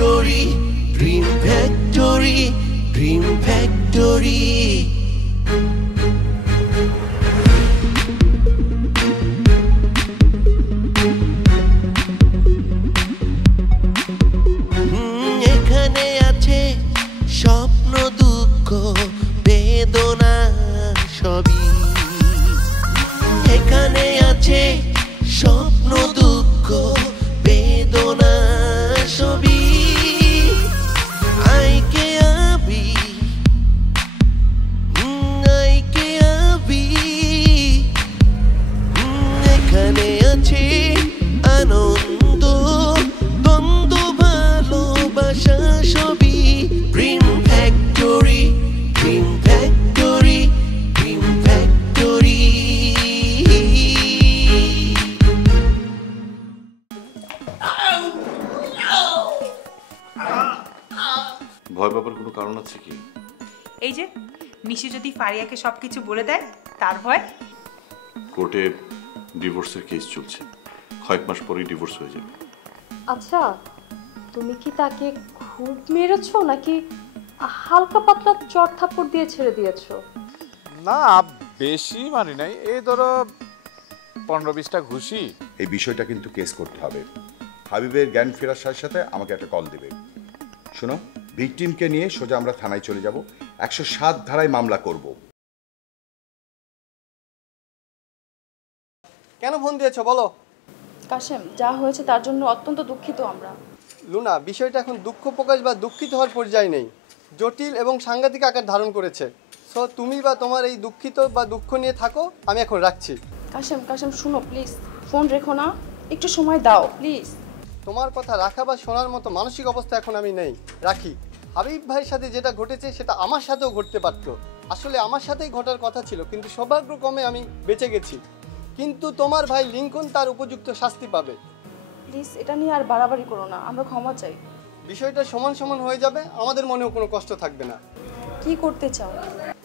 Factory, dream factory, dream factory. এখানে আছে স্বপ্ন, দুঃখ, বেদনা সবই। এখানে আছে স্বপ্ন, দুঃখ, বেদনা সবই। আইকে আবি, আইকে আবি। এখানে আছে আনন্দ, দ্বন্দ্ব, ভালোবাসা সবই। Dream factory, dream factory, dream factory. ভয় পাবার কোনো কারণ আছে কি? এই যে নিশি যদি ফারিয়াকে সবকিছু বলে দেয় তার ভয়। কোর্টে ডিভোর্সের কেস চলছে, কয়েক মাস পরেই ডিভোর্স হয়ে যাবে। আচ্ছা, তুমি কি তাকে খুব মেরেছো নাকি হালকা পাতলা চট থাপ্পড় দিয়ে ছেড়ে দিয়েছো? না, বেশি মানি নাই, এই ধরো 15-20টা ঘুষি। এই বিষয়টা কিন্তু কেস করতে হবে। হাবিবের জ্ঞান ফেরার সাথে সাথে আমাকে একটা কল দেবে। শোনো, ভিকটিমকে নিয়ে সোজা আমরা থানায় চলে যাব, 107 ধারায় মামলা করব। কেন ফোন দিয়েছো বলো? কাশেম, যা হয়েছে তার জন্য অত্যন্ত দুঃখিত আমরা। লুনা, বিষয়টা এখন দুঃখ প্রকাশ বা দুঃখিত হওয়ার পর্যায়ে নেই, জটিল এবং সাংঘাতিক আকার ধারণ করেছে। সো তুমি বা তোমার এই দুঃখিত বা দুঃখ নিয়ে থাকো, আমি এখন রাখছি। কাশেম শুনো প্লিজ, ফোন রেখো না, একটু সময় দাও প্লিজ। তোমার কথা রাখা বা শোনার মতো মানসিক অবস্থা এখন আমি নেই, রাখি। হাবিব ভাইয়ের সাথে যেটা ঘটেছে সেটা আমার সাথেও ঘটতে পারত। আসলে আমার সাথেই ঘটার কথা ছিল, কিন্তু সৌভাগ্যক্রমে আমি বেঁচে গেছি। কিন্তু তোমার ভাই লিংকন তার উপযুক্ত শাস্তি পাবে। প্লিজ এটা নিয়ে আর বাড়াবাড়ি করো না, আমরা ক্ষমা চাই। বিষয়টা সমান সমান হয়ে যাবে, আমাদের মনেও কোনো কষ্ট থাকবে না। কি করতে চাও?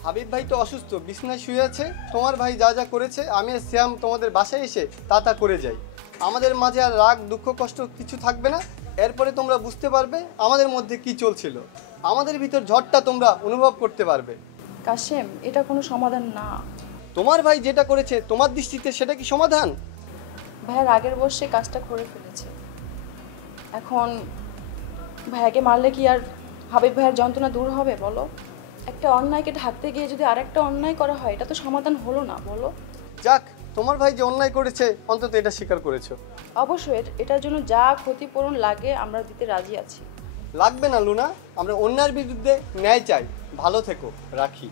হাবিব ভাই তো অসুস্থ, বিছনায় শুয়ে আছে। তোমার ভাই যা যা করেছে আমি আর শ্যাম তোমাদের বাসায় এসে তা করে যাই। আমাদের মাঝে আর রাগ, দুঃখ, কষ্ট কিছু থাকবে না। এরপরে তোমরা বুঝতে পারবে আমাদের মধ্যে কি চলছিল। আমাদের ভিতর ঝড়টা তোমরা অনুভব করতে পারবে। কাশেম, এটা কোনো সমাধান না। তোমার ভাই যেটা করেছে তোমার দৃষ্টিতে সেটা কি সমাধান? ভাইয়ের আগের বর্ষে কাজটা করে ফেলেছে। এখন ভাইয়াকে মারলে কি আর হাবিব ভাইয়ের যন্ত্রণা দূর হবে বলো? একটা অন্যায়কে ঢাকতে গিয়ে যদি আরেকটা অন্যায় করা হয়, এটা তো সমাধান হলো না বলো? যাক, তোমার ভাই যে অন্যায় করেছে অন্তত এটা স্বীকার করেছো। অবশ্যই এটার জন্য যা ক্ষতিপূরণ লাগে আমরা দিতে রাজি আছি। লাগবে না লুনা, আমরা অন্যায়ের বিরুদ্ধে ন্যায় চাই। ভালো থেকো, রাখি।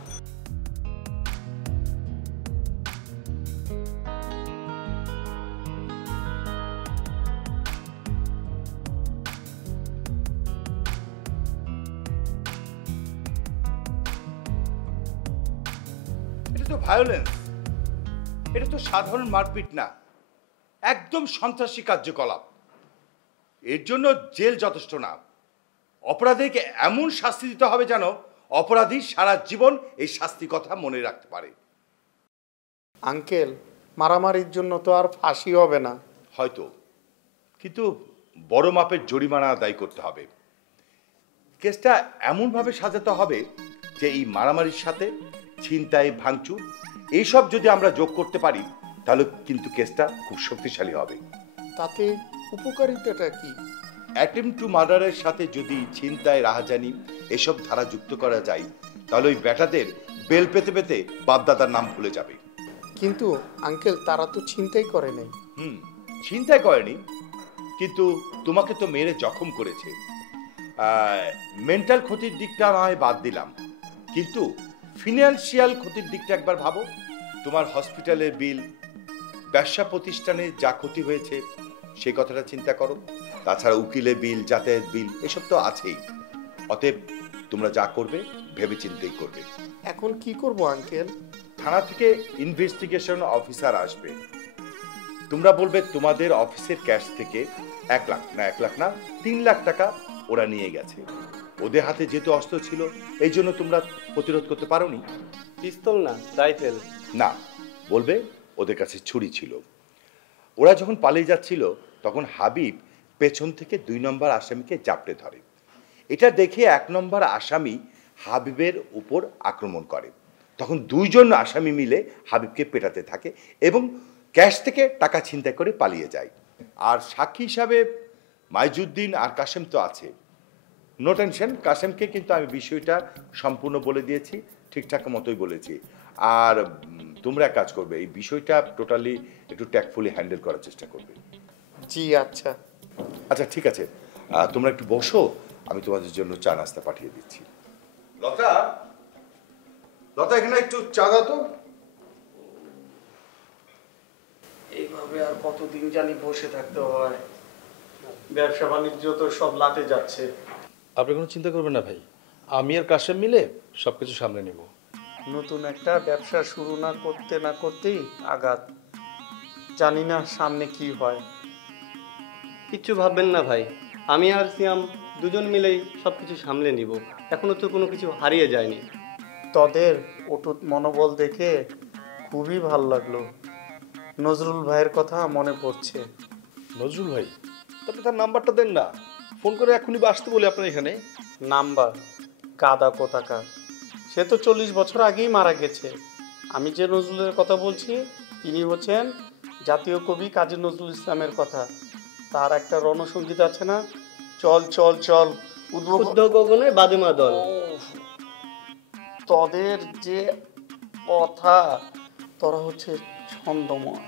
এটা তো ভায়োলেন্স, এটা তো সাধারণ মারপিট না, একদম সন্ত্রাসী কার্যকলাপ। এর জন্য জেল যথেষ্ট না, অপরাধীকে এমন শাস্তি দিতে হবে যেন অপরাধী সারা জীবন এই শাস্তি কথা মনে রাখতে পারে। আঙ্কেল, মারামারির জন্য তো আর ফাঁসি হবে না। হয়তো, কিন্তু বড় মাপের জরিমানা আদায় করতে হবে। কেসটা এমনভাবে সাজাতে হবে যে এই মারামারির সাথে ছিনতাই, ভাঙচুর এইসব যদি আমরা যোগ করতে পারি তাহলে কিন্তু কেসটা খুব শক্তিশালী হবে। তাতে উপকারিতাটা কি? অ্যাটেম্পট টু মার্ডারের সাথে যদি ছিনতাই, রাহাজানি এসব ধারা যুক্ত করা যায় তাহলে ওই বেটাদের বেল পেতে পেতে বাপদাদার নাম ভুলে যাবে। কিন্তু আঙ্কেল, তারা তো ছিনতাই করে নাই। ছিনতাই করেনি, কিন্তু তোমাকে তো মেরে জখম করেছে। মেন্টাল ক্ষতির দিকটা না হয় বাদ দিলাম, কিন্তু ফিনান্সিয়াল ক্ষতির দিকটা একবার ভাবো। তোমার হসপিটালের বিল, ব্যবসা প্রতিষ্ঠানে যা ক্ষতি হয়েছে সেই কথাটা চিন্তা করো। তাছাড়া উকিলের বিল, যাতায়াত বিল এসব তো আছেই। অতএব তোমরা যা করবে ভেবে চিন্তেই করবে। এখন কি করব আঙ্কেল? থানা থেকে ইনভেস্টিগেশন অফিসার আসবে। তোমরা বলবে তোমাদের অফিসের ক্যাশ থেকে 1 লাখ না 3 লাখ টাকা ওরা নিয়ে গেছে। ওদের হাতে যেহেতু অস্ত্র ছিল এই জন্য তোমরা প্রতিরোধ করতে পারোনি। পিস্তল না, রাইফেল না, বলবে ওদের কাছে ছুরি ছিল। ওরা যখন পালিয়ে যাচ্ছিল তখন হাবিব পেছন থেকে 2 নম্বর আসামিকে জাপটে ধরে। এটা দেখে 1 নম্বর আসামি হাবিবের উপর আক্রমণ করে। তখন 2 জন আসামি মিলে হাবিবকে পেটাতে থাকে এবং ক্যাশ থেকে টাকা ছিনতাই করে পালিয়ে যায়। আর সাক্ষী হিসাবে মাইজুদ্দিন আর কাশেম তো আছে। নো টেনশন, কাশেমকে কিন্তু আমি বিষয়টা সম্পূর্ণ বলে দিয়েছি, ঠিকঠাক মতোই বলেছি। আর তোমরা কাজ করবে, এই বিষয়টা টোটালি একটু ট্যাক্টফুলি হ্যান্ডেল করার চেষ্টা করবে। জি আচ্ছা। আচ্ছা ঠিক আছে, তোমরা একটু বসো, আমি তোমাদের জন্য চা নাস্তা পাঠিয়ে দিচ্ছি। লতা, লতা এখানে একটু চা দাও তো। এইভাবে আর কতদিন জানি বসে থাকতে হয়? ব্যবসা বাণিজ্য তো সব লাটে যাচ্ছে। আপনি কোনো চিন্তা করবেন না ভাই, আমি আর কাশেম মিলে সবকিছু সামলে নেব। নতুন একটা ব্যবসা শুরু না করতেই আঘাত। জানি না সামনে কি হয়। কিচ্ছু ভাববেন না ভাই, আমি আর সিয়াম দুজন মিলেই সব কিছু সামলে নিব। এখনো তো কোনো কিছু হারিয়ে যায়নি। তোদের অটুট মনোবল দেখে খুবই ভালো লাগলো। নজরুল ভাইয়ের কথা মনে পড়ছে। নজরুল ভাই, তাহলে তার নাম্বারটা দেন না, ফোন করে এখনই আসতে বলি আপনার এখানে। নাম্বার? গাদা কোথাকার, সে তো 40 বছর আগেই মারা গেছে। আমি যে নজরুলের কথা বলছি তিনি হচ্ছেন জাতীয় কবি কাজী নজরুল ইসলামের কথা। তার একটা রণসঙ্গীত আছে না, চল চল চল উদ্বুদ্ধ গগনে বাদে মাদল। তোদের যে কথা, তোরা হচ্ছে ছন্দময়।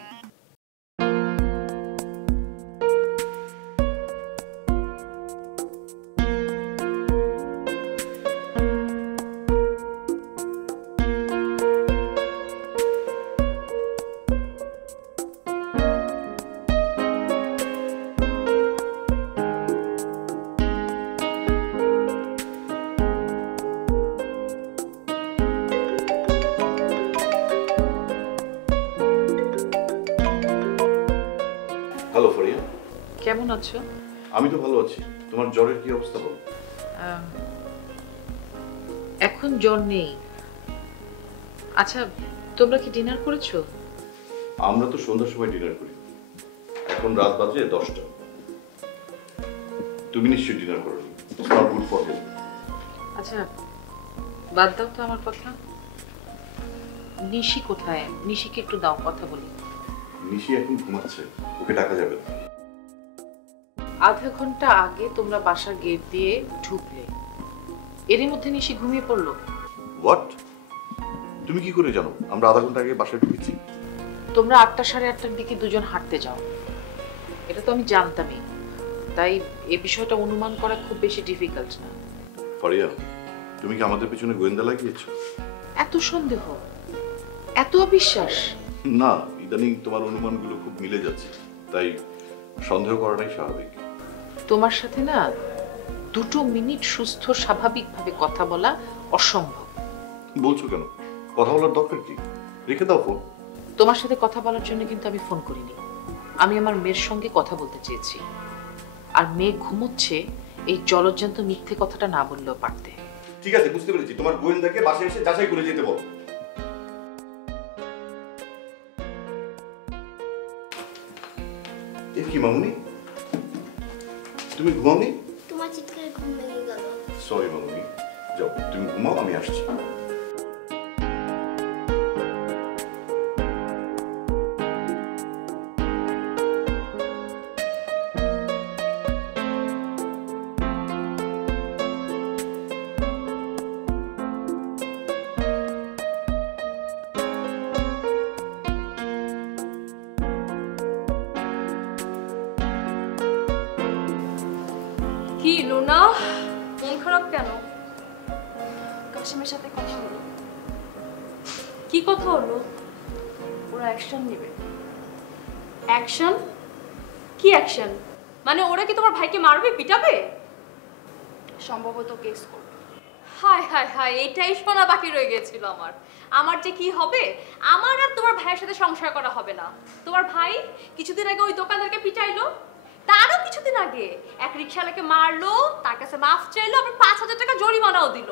হ্যালো ফারিয়া, কেমন আছো? আমি তো ভালো আছি। তোমার জ্বরের কি অবস্থা বলো? এখন জ্বর নেই। আচ্ছা, তোমরা কি ডিনার করেছো? আমরা তো সন্ধ্যার সময় ডিনার করি, এখন রাত বাজে 10টা। তুমি নিশ্চয়ই ডিনার করোনি। It's not good for health. আচ্ছা, বাদ দাও তো আমার কথা। নিশি কোথায়? নিশিকে একটু দাও, কথা বলি। নিশি এখন ঘুমাচ্ছে, ওকে ডাকা যাবে না। আধা ঘন্টা আগে তোমরা বাসার গেট দিয়ে ঢুকলে, এরই মধ্যে নিশি ঘুমিয়ে পড়লো। হোয়াট? তুমি কি করে জানো আমরা আধা ঘন্টা আগে বাসায় ঢুকেছি? তোমরা 8টা সাড়ে 8টার দিকে দুজন হাঁটতে যাও, এটা তো আমি জানতামই। তাই এই বিষয়টা অনুমান করা খুব বেশি ডিফিকাল্ট না। ফারিয়া, তুমি কি আমাদের পিছনে গোয়েন্দা লাগিয়েছো? এত সন্দেহ, এত অবিশ্বাস? না, ইদানিং তোমার অনুমানগুলো খুব মিলে যাচ্ছে, তাই সন্দেহ করাটাই স্বাভাবিক। তোমার সাথে না 2 মিনিট সুস্থ স্বাভাবিকভাবে কথা বলা অসম্ভব। বলছো কেন? কথা বলার দরকার কি? রেখে দাও ফোন। তোমার সাথে কথা বলার জন্য কিন্তু আমি ফোন করিনি। আমি আমার মেয়ের সঙ্গে কথা বলতে চেয়েছি। আর মেয়ে ঘুমোচ্ছে, এই জলজ্জান্ত মিথ্যে কথাটা না বললেও পারতে। ঠিক আছে, বুঝতে পেরেছি। তোমার গোয়েন্দাকে বাসায় এসে যাচাই করে যেতে বলো। এ কি মামুনি, তুমি ঘুমাওনি? তোমার চিৎকারে ঘুম ভেঙে গেল। সরি মামুনি, যাও তুমি ঘুমাও, আমি আসছি। কি লুনা, মন খারাপ কেন? কাশিমের সাথে কথা হলো। কি কথা হলো? ওরা অ্যাকশন নেবে। অ্যাকশন? কি অ্যাকশন? মানে ওরা কি তোমার ভাইকে মারবে, পিটাবে? সম্ভবত কেস করবে। হায় হায় হায়, এটাই শোনা বাকি রয়ে গেছিল আমার। আমার যে কি হবে, আমার আর তোমার ভাইয়ের সাথে সংসার করা হবে না। তোমার ভাই কিছুদিন আগে ওই দোকানদারকে পিটাইলো, তারও কিছুদিন আগে এক রিকশাওয়ালাকে মারলো, তার কাছে মাফ চাইলো, আবার 5,000 টাকা জরিমানাও দিল।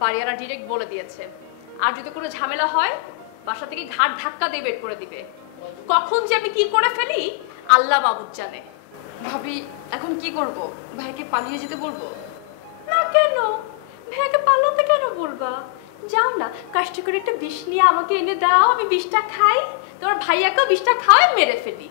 বাড়িওয়ালা ডিরেক্ট বলে দিয়েছে, আর যদি কোনো ঝামেলা হয় বাসা থেকে ঘাট ধাক্কা দিয়ে বের করে দিবে। কখন যে আমি কি করে ফেলি আল্লাহ মাবুদ জানে। ভাবি, এখন এখন কি করব? ভাইকে পালিয়ে যেতে বলবো? না কেন, ভাইয়াকে পালাতে কেন বলবা? যাও না, কষ্ট করে একটা বিষ নিয়ে আমাকে এনে দাও, আমি বিষটা খাই, তোমার ভাইয়াকেও বিষটা খাওয়াই মেরে ফেলি।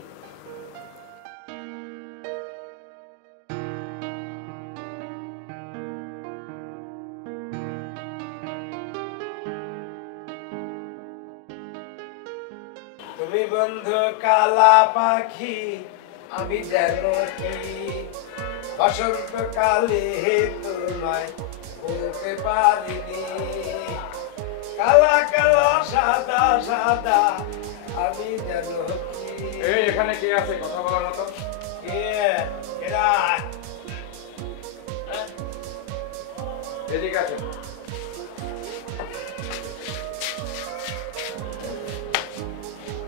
তুমি বন্ধু কালা পাখি, আমি যেন কি বসন্ত কালে তোমায় বলতে পারিনি। কালা কালা সাদা সাদা আমি যেন কি। এই এখানে কে আছে কথা বলার মতো? এদিকে আসেন।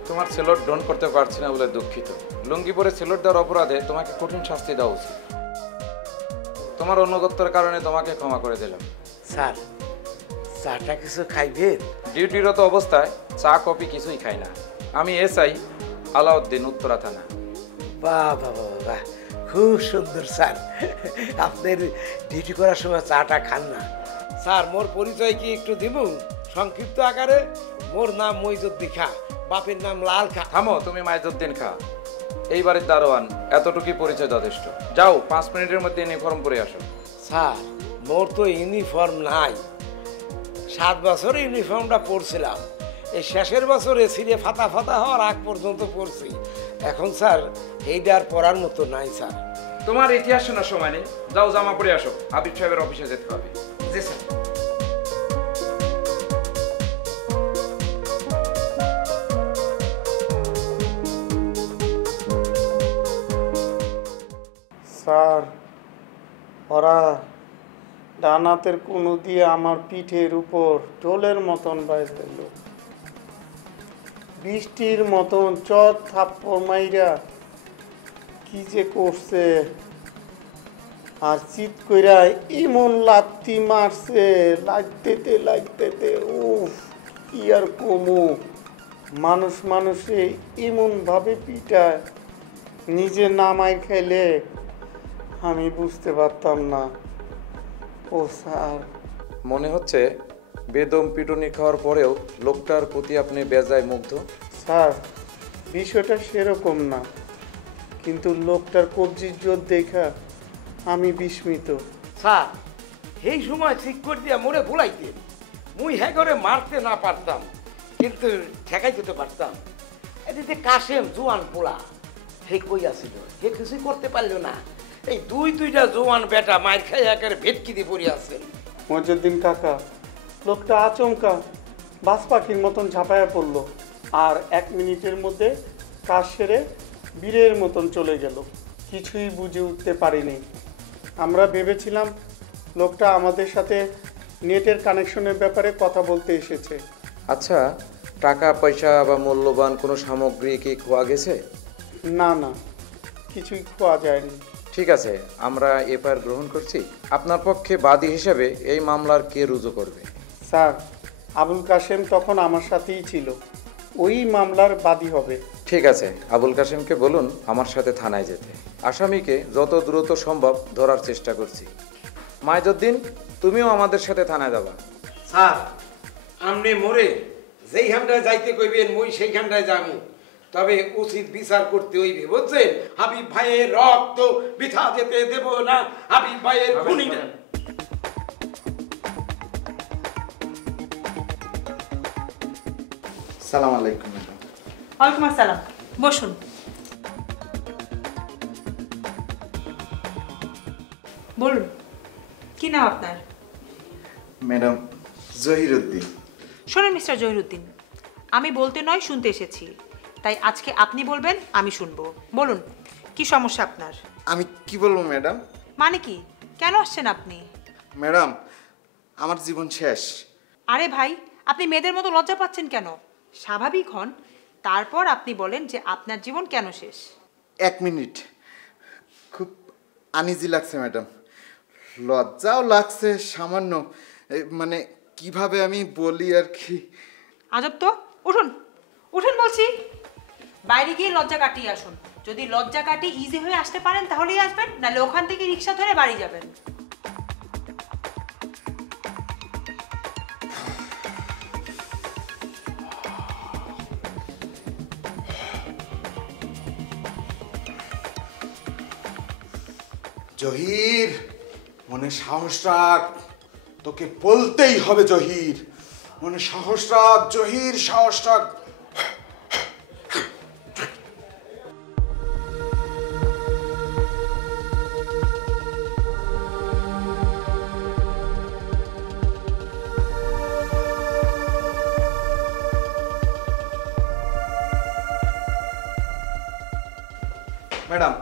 তোমার সেলট ডন করতে পারছি না বলে দুঃখিত। লুঙ্গি পরে সেলট দেওয়ার অপরাধে তোমাকে কঠিন শাস্তি দেওয়া উচিত। তোমার অনুগত্যের কারণে তোমাকে ক্ষমা করে দিলাম। স্যার, চাটা কিছু খাইবেন? ডিউটিরত অবস্থায় চা কফি কিছুই খাই না। আমি এসআই আলাউদ্দিন, উত্তরা থানা। বাহ বাহ বাহ বাহ, খুব সুন্দর স্যার। আপনার ডিউটি করার সময় চাটা খান না? স্যার, মোর পরিচয় কি একটু দিব সংক্ষিপ্ত আকারে? মোর নাম মইজুদ্দিন খা, বাপের নাম লাল খা। থামো, তুমি মাইজুদ্দিন খা, এই বাড়ির দারোয়ান, এতটুকুই পরিচয় যথেষ্ট। যাও, 5 মিনিটের মধ্যে ইউনিফর্ম পরে আসো। স্যার, মোর তো ইউনিফর্ম নাই। 7 বছর ইউনিফর্মটা পরছিলাম, এই শেষের বছরে ছিঁড়ে ফাতা ফাতা হওয়ার আগ পর্যন্ত পরছি। এখন স্যার এইটা আর পরার মতো নাই স্যার। তোমার ইতিহাস শোনার সময় নেই, যাও জামা পরে আসো, আবির সাহেবের অফিসে যেতে হবে। জি স্যার। স্যার, ওরা ডানাতের কুনু দিয়ে আমার পিঠের উপর ঢোলের মতন বাইরে দিল, বৃষ্টির মতন চট থাপ্পড় মাইরা কি যে করছে, আর চিৎ কইরা এমন লাত্তি মারছে, লাগতেতে লাগতেতে উফ কি আর কমু। মানুষ মানুষে এমন ভাবে পিটায়, নিজে না মাইর খাইলে আমি বুঝতে পারতাম না। ও স্যার, মনে হচ্ছে বেদম পিটুনি খাওয়ার পরেও লোকটার প্রতি আপনি বেজায় মুগ্ধ। স্যার, বিষয়টা সেরকম না, কিন্তু লোকটার কবজির জোর দেখা আমি বিস্মিত। স্যার, এই সময় ঠিক করে দিয়া মোরে ভুলাইতে, মুই হ্যাঁ করে মারতে না পারতাম, কিন্তু ঠেকাইতে তো পারতাম। এদিকে কাশেম জোয়ান পোলা, হে কই আসিল, হে কিছুই করতে পারলো না। এই দুইটা জোয়ান বেটা মায়ের খাই একেবারে ভেটকি দিয়ে পড়ে আছেন। মজুদ্দিন কাকা, লোকটা আচমকা বাস পাখির মতন ঝাঁপায়া পড়লো, আর 1 মিনিটের মধ্যে কাজ সেরে বীরের মতন চলে গেল। কিছুই বুঝে উঠতে পারিনি। আমরা ভেবেছিলাম লোকটা আমাদের সাথে নেটের কানেকশনের ব্যাপারে কথা বলতে এসেছে। আচ্ছা, টাকা পয়সা বা মূল্যবান কোনো সামগ্রী কি খোয়া গেছে? না না, কিছুই খোয়া যায়নি। ঠিক আছে, আমরা এফআইআর গ্রহণ করছি। আপনার পক্ষে বাদী হিসেবে এই মামলার কে রুজু করবে? স্যার, আবুল কাশেম তখন আমার সাথেই ছিল, ওই মামলার বাদী হবে। ঠিক আছে, আবুল কাশেমকে বলুন আমার সাথে থানায় যেতে। আসামিকে যত দ্রুত সম্ভব ধরার চেষ্টা করছি। মাইজুদ্দিন, তুমিও আমাদের সাথে থানায় যাবা। স্যার, আমনে মোরে যেইখানটায় যাইতে কইবেন মুই সেইখানটায় যাবো, তবে উচিত বিচার করতে হইবে, বুঝছেন? হাবিব ভাইয়ের রক্ত বৃথা যেতে দেব না, হাবিব ভাইয়ের খুনি না। সালাম আলাইকুম ম্যাডাম। ওয়ালাইকুম আসসালাম, বসুন। বলুন, কি নাম আপনার? ম্যাডাম জহিরুদ্দিন। শোনেন মিস্টার জহিরুদ্দিন, আমি বলতে নয় শুনতে এসেছি, তাই আজকে আপনি বলবেন, আমি শুনবো। বলুন, কি সমস্যা আপনার? আমি কি বলবো ম্যাডাম? মানে কি, কেন আসছেন আপনি? ম্যাডাম, আমার জীবন শেষ। আরে ভাই, আপনি মেয়েদের মতো লজ্জা পাচ্ছেন কেন? স্বাভাবিক হন, তারপর আপনি বলেন যে আপনার জীবন কেন শেষ। 1 মিনিট, খুব আনইজি লাগছে ম্যাডাম, লজ্জাও লাগছে সামান্য, মানে কিভাবে আমি বলি আর কি। আজব তো, উঠুন উঠুন বলছি, বাইরে গিয়ে লজ্জা কাটিয়ে আসুন। যদি লজ্জা কাটে ইজি হয়ে আসতে পারেন তাহলেই আসবেন, নাহলে ওখান থেকে রিক্সা ধরে বাড়ি যাবেন। জহির, মনে সাহস রাখ, তোকে বলতেই হবে জহির, মনে সাহস রাখ জহির, সাহস রাখ। ম্যাডাম,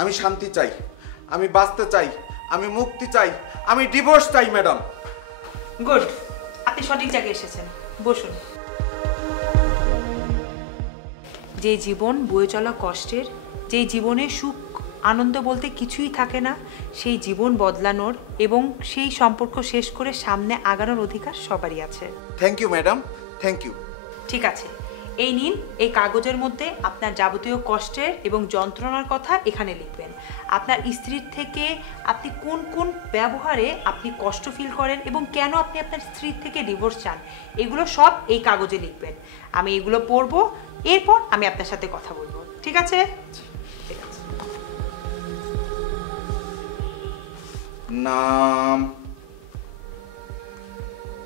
আমি শান্তি চাই, আমি বাঁচতে চাই, আমি মুক্তি চাই, আমি ডিভোর্স চাই ম্যাডাম। গুড, আপনি সঠিক জায়গায় এসেছেন, বসুন। যে জীবন বয়ে চলা কষ্টের, যেই জীবনে সুখ আনন্দ বলতে কিছুই থাকে না, সেই জীবন বদলানোর এবং সেই সম্পর্ক শেষ করে সামনে আগানোর অধিকার সবারই আছে। Thank you madam, thank you. ঠিক আছে, এই নিন, এই কাগজের মধ্যে আপনার যাবতীয় কষ্টের এবং যন্ত্রণার কথা এখানে লিখবেন। আপনার স্ত্রীর থেকে আপনি কোন কোন ব্যবহারে আপনি কষ্ট ফিল করেন এবং কেন আপনি আপনার স্ত্রীর থেকে ডিভোর্স চান, এগুলো সব এই কাগজে লিখবেন। আমি এগুলো পড়বো, এরপর আমি আপনার সাথে কথা বলবো, ঠিক আছে? ঠিক আছে। নাম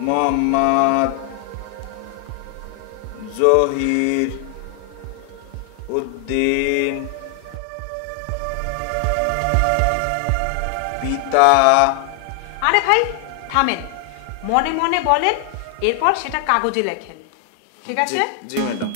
মোহাম্মদ জহির উদ্দিন, পিতা। আরে ভাই থামেন, মনে মনে বলেন, এরপর সেটা কাগজে লেখেন, ঠিক আছে? জি ম্যাডাম।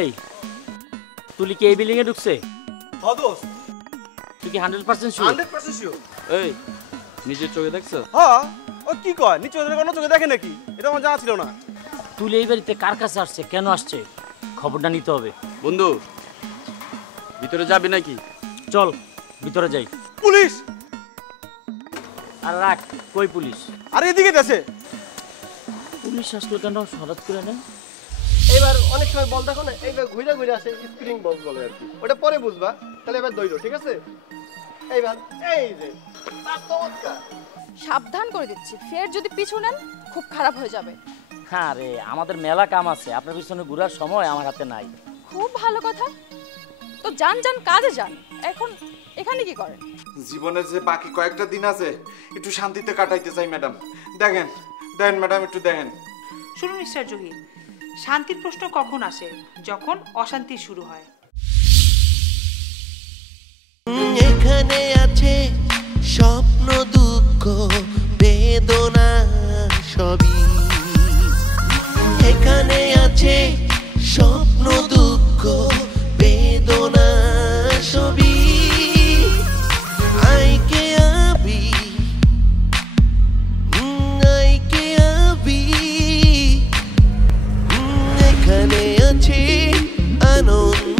এই তুলি কি এই বিল্ডিং এ ঢুকছে? হ্যাঁ দোস্ত। তুই কি 100% শিওর? 100% শিওর। এই নিজের চোখে দেখছো? হ্যাঁ, ও কি কয় নিচে ওদের কোনো চোখে দেখে নাকি? এটা আমার জানা ছিল না। তুলি এই বাড়িতে কার কাছে আসছে, কেন আসছে, খবরটা নিতে হবে। বন্ধু ভিতরে যাবি নাকি? চল ভিতরে যাই। পুলিশ! আর রাখ, কই পুলিশ? আরে এদিকে আছে। পুলিশ আসলো কেন হঠাৎ করে না? এইবার অনেক সময় বল দেখো না, এইবার ঘুরে ঘুরে আসে, স্প্রিং বল বলে আর কি, ওটা পরে বুঝবা। তাহলে এবার দইলো, ঠিক আছে? এইবার এই যে সাবধান করে দিচ্ছি, ফের যদি পিছু নেন খুব খারাপ হয়ে যাবে। হ্যাঁ রে, আমাদের মেলা কাম আছে, আপনার পিছনে ঘোরার সময় আমার হাতে নাই। খুব ভালো কথা, তো যান যান কাজে যান। এখন এখানে কি করেন? জীবনের যে বাকি কয়েকটা দিন আছে একটু শান্তিতে কাটাইতে চাই ম্যাডাম। দেখেন দেখেন ম্যাডাম, একটু দেখেন। শুনুন মিস্টার জহির, শান্তির প্রশ্ন কখন আসে? যখন অশান্তি শুরু হয়। এখানে আছে স্বপ্ন, দুঃখ, বেদনা সবই। এখানে আছে স্বপ্ন, দুঃখ, বেদনা সবই। আইকে আবি, আইকে আবি। এখানে আছে আনন্দ,